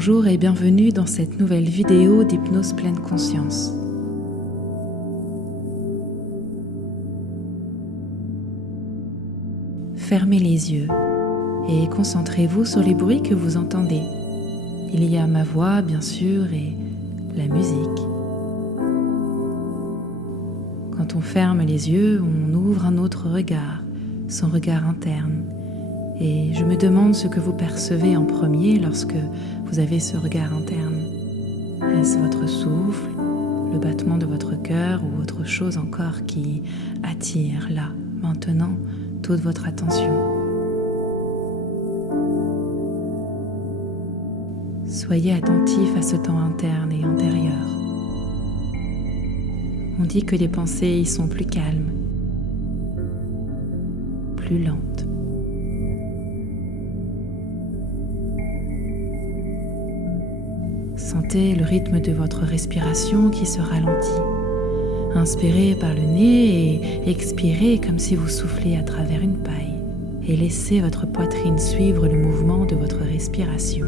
Bonjour et bienvenue dans cette nouvelle vidéo d'Hypnose Pleine Conscience. Fermez les yeux et concentrez-vous sur les bruits que vous entendez. Il y a ma voix, bien sûr, et la musique. Quand on ferme les yeux, on ouvre un autre regard, son regard interne. Et je me demande ce que vous percevez en premier lorsque vous avez ce regard interne. Est-ce votre souffle, le battement de votre cœur ou autre chose encore qui attire là, maintenant, toute votre attention? Soyez attentif à ce temps interne et antérieur. On dit que les pensées y sont plus calmes, plus lentes. Sentez le rythme de votre respiration qui se ralentit. Inspirez par le nez et expirez comme si vous souffliez à travers une paille. Et laissez votre poitrine suivre le mouvement de votre respiration.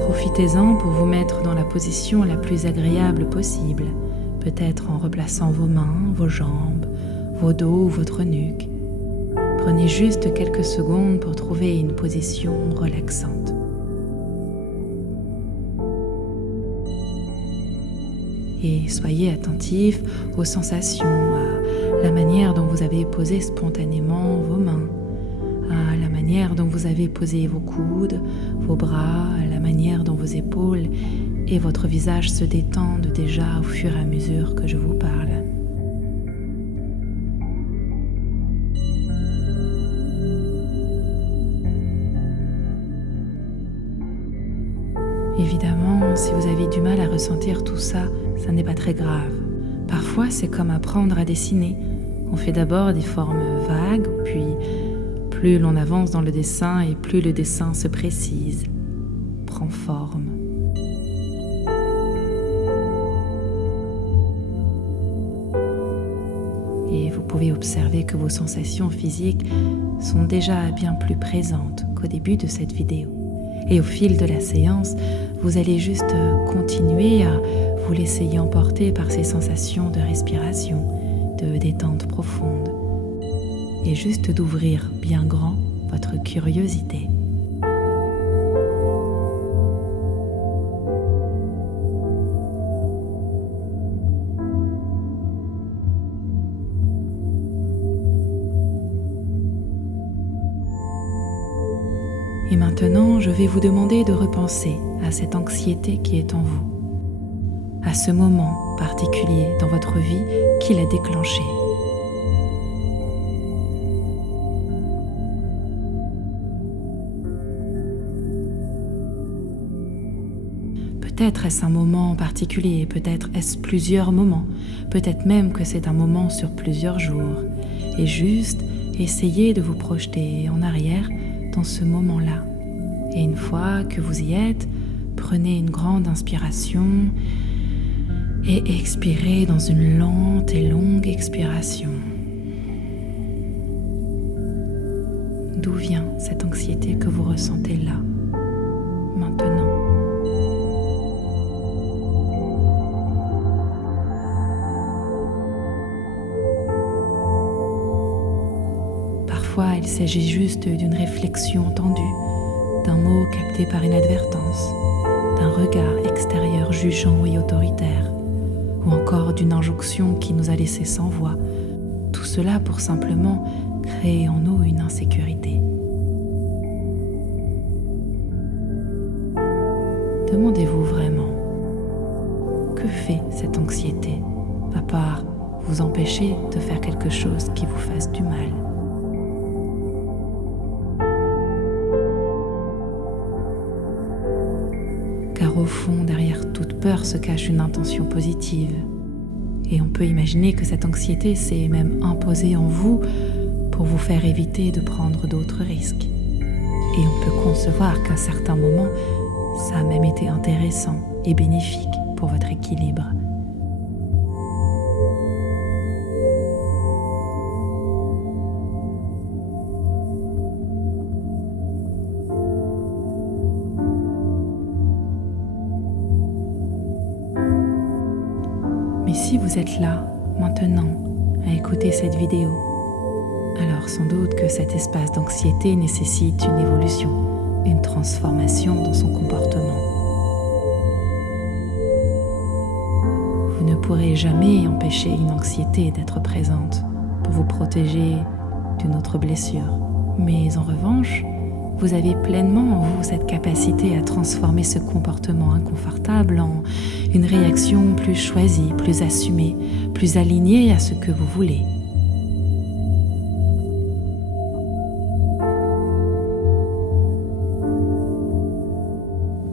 Profitez-en pour vous mettre dans la position la plus agréable possible. Peut-être en replaçant vos mains, vos jambes, vos dos ou votre nuque. Prenez juste quelques secondes pour trouver une position relaxante. Et soyez attentif aux sensations, à la manière dont vous avez posé spontanément vos mains, à la manière dont vous avez posé vos coudes, vos bras, à la manière dont vos épaules et votre visage se détendent déjà au fur et à mesure que je vous parle. Évidemment, si vous avez du mal à ressentir tout ça, ça n'est pas très grave. Parfois, c'est comme apprendre à dessiner. On fait d'abord des formes vagues, puis plus l'on avance dans le dessin et plus le dessin se précise, prend forme. Et vous pouvez observer que vos sensations physiques sont déjà bien plus présentes qu'au début de cette vidéo. Et au fil de la séance, vous allez juste continuer à vous laisser emporter par ces sensations de respiration, de détente profonde, et juste d'ouvrir bien grand votre curiosité. Et maintenant, je vais vous demander de repenser à cette anxiété qui est en vous, à ce moment particulier dans votre vie qui l'a déclenché. Peut-être est-ce un moment particulier, peut-être est-ce plusieurs moments, peut-être même que c'est un moment sur plusieurs jours. Et juste essayez de vous projeter en arrière dans ce moment-là. Et une fois que vous y êtes, prenez une grande inspiration et expirez dans une lente et longue expiration. D'où vient cette anxiété que vous ressentez là, maintenant? Parfois, il s'agit juste d'une réflexion entendue, d'un mot capté par inadvertance, d'un regard extérieur jugeant et autoritaire, ou encore d'une injonction qui nous a laissés sans voix. Tout cela pour simplement créer en nous une insécurité. Demandez-vous vraiment, que fait cette anxiété, à part vous empêcher de faire quelque chose qui vous fasse du mal? Car au fond, derrière toute peur se cache une intention positive. Et on peut imaginer que cette anxiété s'est même imposée en vous pour vous faire éviter de prendre d'autres risques. Et on peut concevoir qu'à certains moments, ça a même été intéressant et bénéfique pour votre équilibre. Mais si vous êtes là, maintenant, à écouter cette vidéo, alors sans doute que cet espace d'anxiété nécessite une évolution, une transformation dans son comportement. Vous ne pourrez jamais empêcher une anxiété d'être présente pour vous protéger d'une autre blessure. Mais en revanche, vous avez pleinement en vous cette capacité à transformer ce comportement inconfortable en une réaction plus choisie, plus assumée, plus alignée à ce que vous voulez.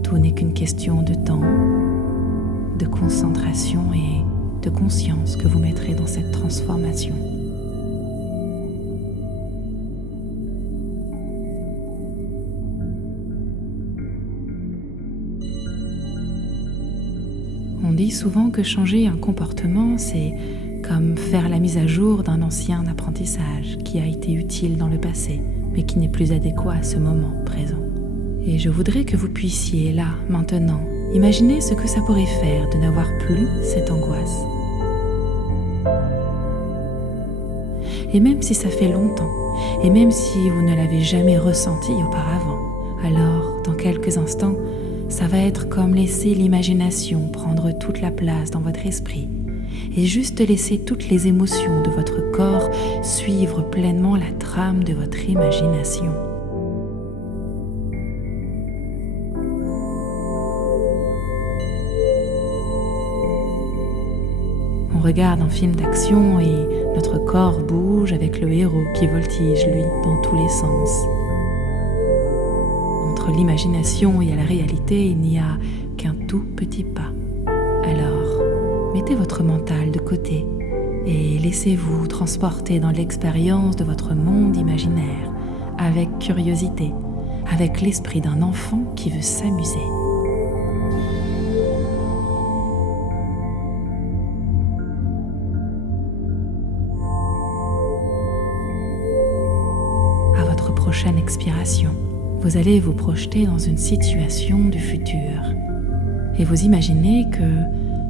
Tout n'est qu'une question de temps, de concentration et de conscience que vous mettrez dans cette transformation. On dit souvent que changer un comportement, c'est comme faire la mise à jour d'un ancien apprentissage qui a été utile dans le passé, mais qui n'est plus adéquat à ce moment présent. Et je voudrais que vous puissiez, là, maintenant, imaginer ce que ça pourrait faire de n'avoir plus cette angoisse. Et même si ça fait longtemps, et même si vous ne l'avez jamais ressenti auparavant, alors, dans quelques instants, ça va être comme laisser l'imagination prendre toute la place dans votre esprit et juste laisser toutes les émotions de votre corps suivre pleinement la trame de votre imagination. On regarde un film d'action et notre corps bouge avec le héros qui voltige, lui, dans tous les sens. Entre l'imagination et la réalité, il n'y a qu'un tout petit pas. Alors, mettez votre mental de côté et laissez-vous transporter dans l'expérience de votre monde imaginaire avec curiosité, avec l'esprit d'un enfant qui veut s'amuser. À votre prochaine expiration, vous allez vous projeter dans une situation du futur et vous imaginez que,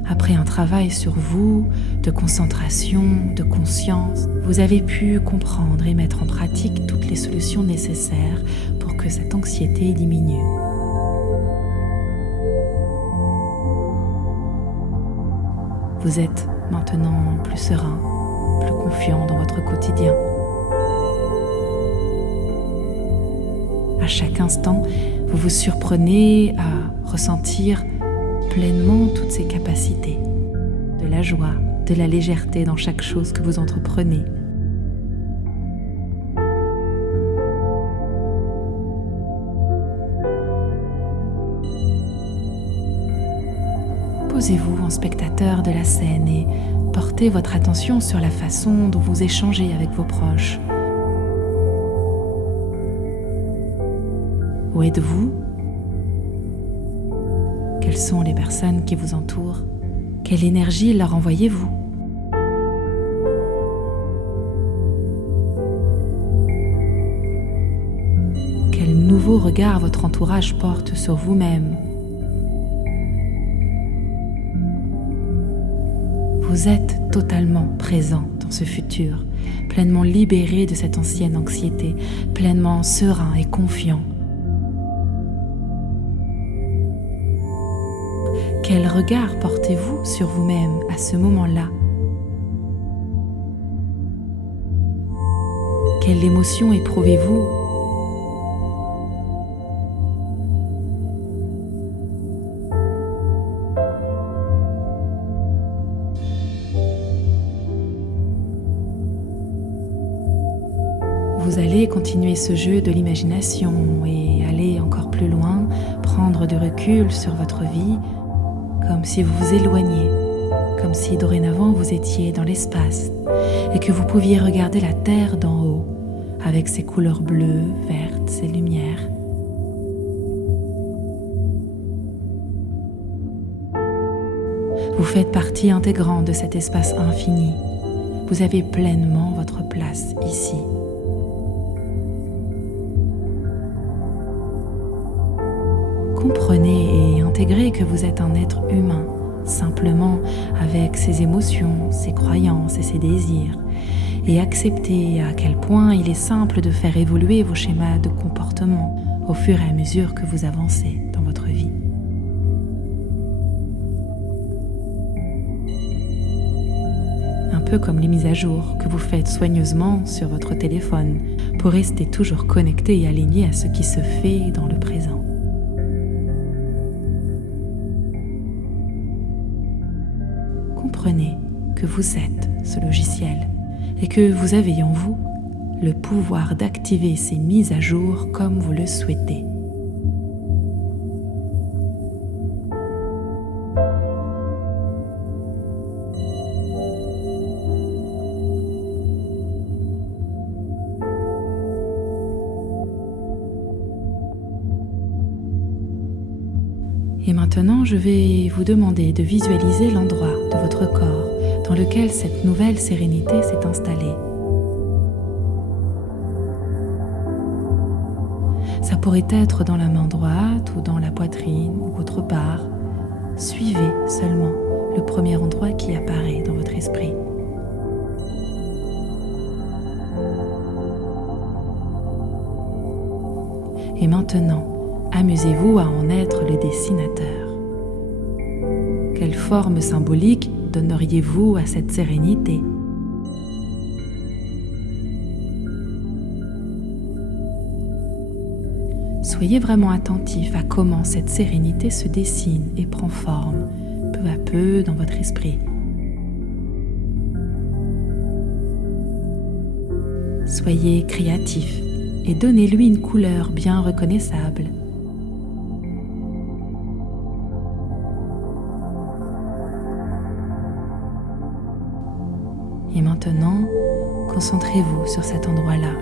après un travail sur vous, de concentration, de conscience, vous avez pu comprendre et mettre en pratique toutes les solutions nécessaires pour que cette anxiété diminue. Vous êtes maintenant plus serein, plus confiant dans votre quotidien. À chaque instant, vous vous surprenez à ressentir pleinement toutes ces capacités, de la joie, de la légèreté dans chaque chose que vous entreprenez. Posez-vous en spectateur de la scène et portez votre attention sur la façon dont vous échangez avec vos proches. Où êtes-vous? Quelles sont les personnes qui vous entourent? Quelle énergie leur envoyez-vous? Quel nouveau regard votre entourage porte sur vous-même? Vous êtes totalement présent dans ce futur, pleinement libéré de cette ancienne anxiété, pleinement serein et confiant. Quel regard portez-vous sur vous-même à ce moment-là? Quelle émotion éprouvez-vous? Vous allez continuer ce jeu de l'imagination et aller encore plus loin, prendre du recul sur votre vie, comme si vous vous éloigniez, comme si dorénavant vous étiez dans l'espace et que vous pouviez regarder la Terre d'en haut avec ses couleurs bleues, vertes, ses lumières. Vous faites partie intégrante de cet espace infini. Vous avez pleinement votre place ici. Comprenez et intégrez que vous êtes un être humain, simplement avec ses émotions, ses croyances et ses désirs, et accepter à quel point il est simple de faire évoluer vos schémas de comportement au fur et à mesure que vous avancez dans votre vie. Un peu comme les mises à jour que vous faites soigneusement sur votre téléphone pour rester toujours connecté et aligné à ce qui se fait dans le présent. Comprenez que vous êtes ce logiciel et que vous avez en vous le pouvoir d'activer ces mises à jour comme vous le souhaitez. Et maintenant, je vais vous demander de visualiser l'endroit de votre corps dans lequel cette nouvelle sérénité s'est installée. Ça pourrait être dans la main droite ou dans la poitrine ou autre part. Suivez seulement le premier endroit qui apparaît dans votre esprit. Et maintenant, amusez-vous à en être le dessinateur. Quelle forme symbolique donneriez-vous à cette sérénité ? Soyez vraiment attentif à comment cette sérénité se dessine et prend forme, peu à peu dans votre esprit. Soyez créatif et donnez-lui une couleur bien reconnaissable. Et maintenant, concentrez-vous sur cet endroit-là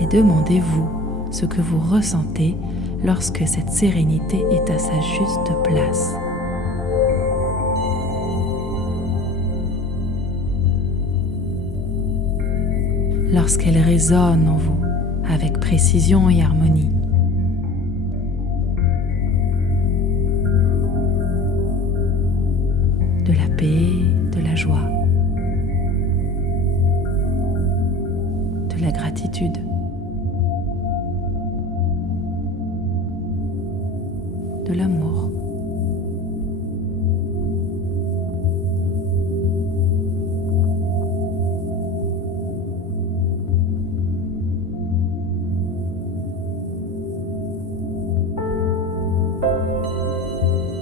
et demandez-vous ce que vous ressentez lorsque cette sérénité est à sa juste place. Lorsqu'elle résonne en vous avec précision et harmonie. De la paix, de la joie, de la gratitude. De l'amour.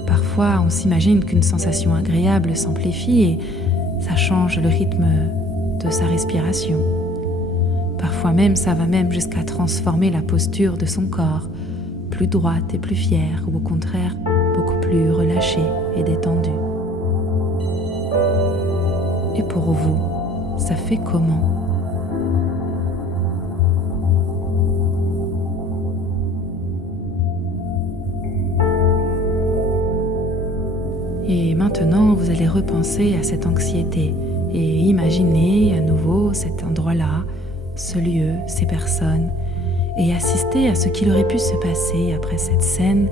Parfois, on s'imagine qu'une sensation agréable s'amplifie et ça change le rythme de sa respiration. Parfois même, ça va même jusqu'à transformer la posture de son corps, plus droite et plus fière, ou au contraire, beaucoup plus relâchée et détendue. Et pour vous, ça fait comment ? Et maintenant, vous allez repenser à cette anxiété et imaginer à nouveau cet endroit-là, ce lieu, ces personnes, et assister à ce qu'il aurait pu se passer après cette scène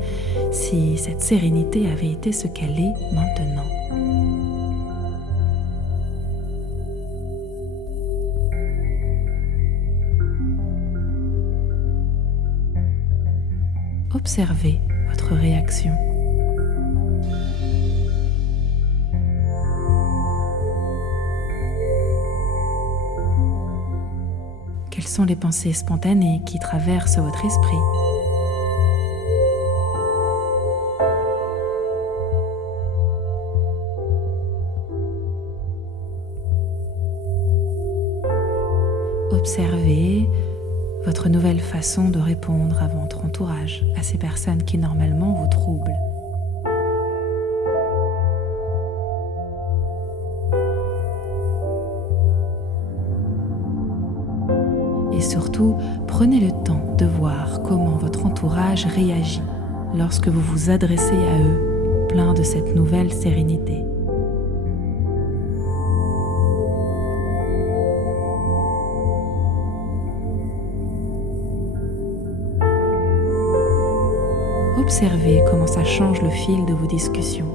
si cette sérénité avait été ce qu'elle est maintenant. Observez votre réaction. Quelles sont les pensées spontanées qui traversent votre esprit ? Observez votre nouvelle façon de répondre à votre entourage, à ces personnes qui normalement vous troublent. Et surtout, prenez le temps de voir comment votre entourage réagit lorsque vous vous adressez à eux, plein de cette nouvelle sérénité. Observez comment ça change le fil de vos discussions.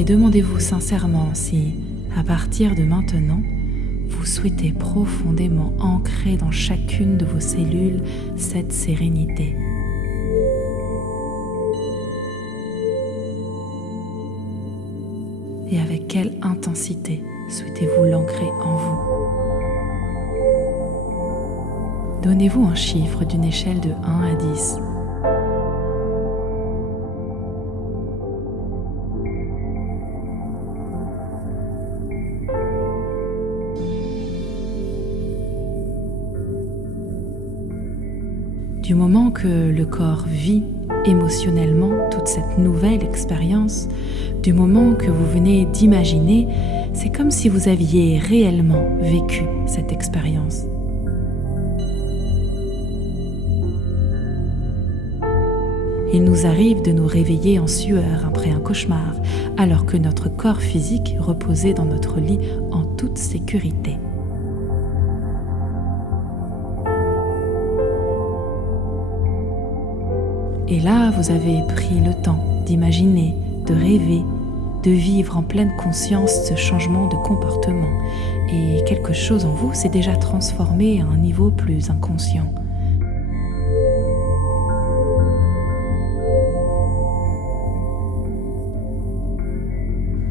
Et demandez-vous sincèrement si, à partir de maintenant, vous souhaitez profondément ancrer dans chacune de vos cellules cette sérénité. Et avec quelle intensité souhaitez-vous l'ancrer en vous? Donnez-vous un chiffre d'une échelle de 1 à 10. Du moment que le corps vit émotionnellement toute cette nouvelle expérience, du moment que vous venez d'imaginer, c'est comme si vous aviez réellement vécu cette expérience. Il nous arrive de nous réveiller en sueur après un cauchemar, alors que notre corps physique reposait dans notre lit en toute sécurité. Et là, vous avez pris le temps d'imaginer, de rêver, de vivre en pleine conscience ce changement de comportement. Et quelque chose en vous s'est déjà transformé à un niveau plus inconscient.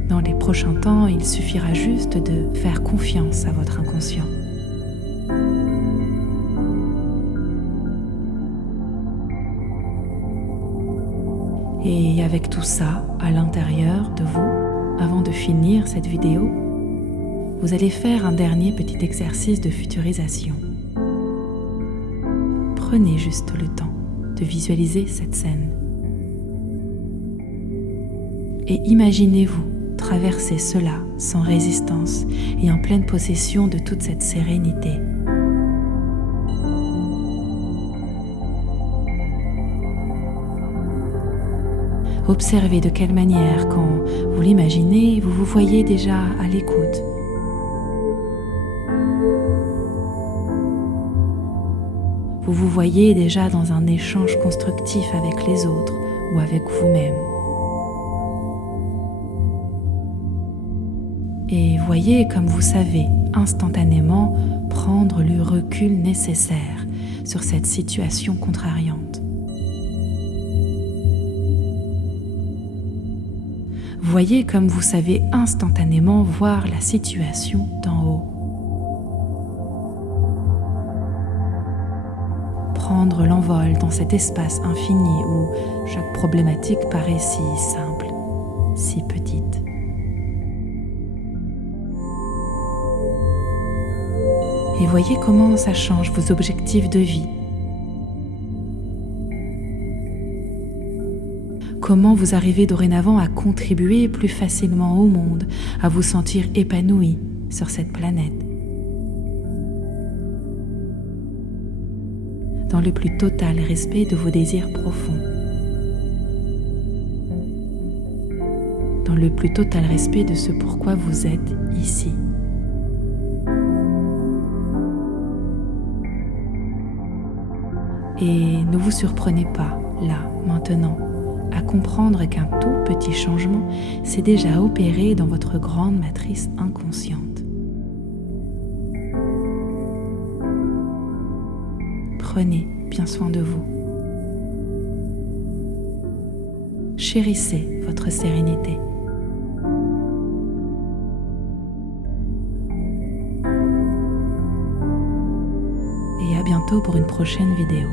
Dans les prochains temps, il suffira juste de faire confiance à votre inconscient. Et avec tout ça à l'intérieur de vous, avant de finir cette vidéo, vous allez faire un dernier petit exercice de futurisation. Prenez juste le temps de visualiser cette scène. Et imaginez-vous traverser cela sans résistance et en pleine possession de toute cette sérénité. Observez de quelle manière, quand vous l'imaginez, vous vous voyez déjà à l'écoute. Vous vous voyez déjà dans un échange constructif avec les autres ou avec vous-même. Et voyez comme vous savez instantanément prendre le recul nécessaire sur cette situation contrariante. Voyez comme vous savez instantanément voir la situation d'en haut. Prendre l'envol dans cet espace infini où chaque problématique paraît si simple, si petite. Et voyez comment ça change vos objectifs de vie. Comment vous arrivez dorénavant à contribuer plus facilement au monde, à vous sentir épanoui sur cette planète. Dans le plus total respect de vos désirs profonds. Dans le plus total respect de ce pourquoi vous êtes ici. Et ne vous surprenez pas, là, maintenant, à comprendre qu'un tout petit changement s'est déjà opéré dans votre grande matrice inconsciente. Prenez bien soin de vous. Chérissez votre sérénité. Et à bientôt pour une prochaine vidéo.